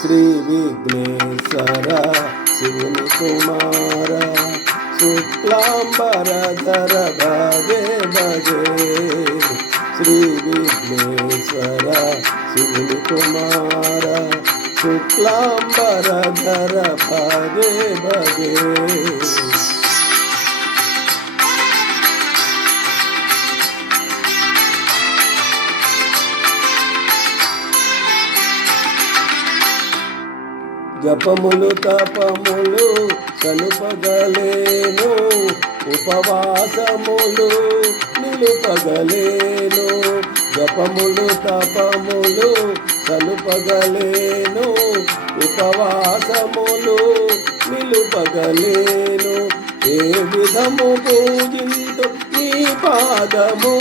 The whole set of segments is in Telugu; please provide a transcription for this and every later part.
శ్రీ విఘ్నేశ్వర శివుని కుమార శుక్లాంబరధర భజే భజే శ్రీ విఘ్నేశ్వర శివుని కుమార శుక్లాంబరధర భజే భజే జపములు తపములు కలుపగలేను. ఉపవాసములు నిలుపగలేను. జపములు తపములు కలుపగలేను. ఉపవాసములు నిలుపగలేను. ఏ విధము పూజింతు నీ పాదము?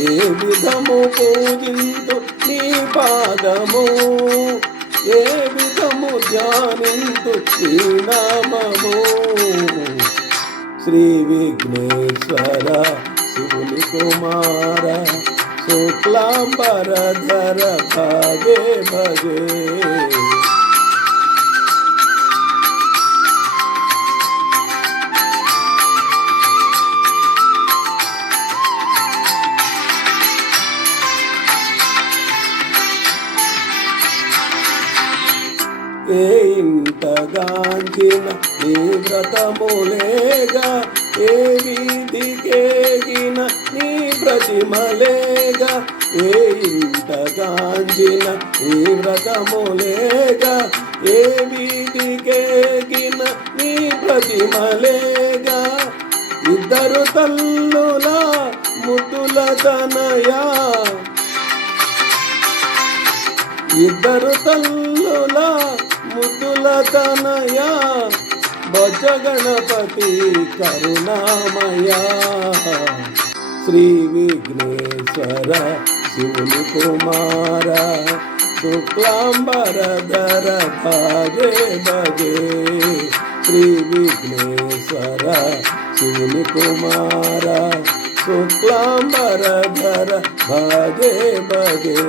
ఏ విధము పూజింతు నీ పాదము? ఏ విధము ధ్యానింతు శ్రీనామము శ్రీ విఘ్నేశ్వర శివుని కుమార శుక్లాంబరధర భగే భగే. ఏ ఇంటగాంచిన నీ వ్రతములేగా ఏ వీధికేగిన నీ ప్రతిమలేగా ఏ ఇంతగాంచిన నీ వ్రతములేగా ఏ వీధికేగిన నీ ప్రతిమలేగా ఇద్దరు తల్లుల ముద్దుల తనయా ఇద్దరు తల్లుల ముద్దుల తనయ భజ గణపతి కరుణామయ. శ్రీ విఘ్నేశ్వర శివుని కుమార శుక్లాంబరధర భగే భగే. శ్రీ విఘ్నేశ్వర శివుని కుమార శుక్లాంబరధర భగే భగే.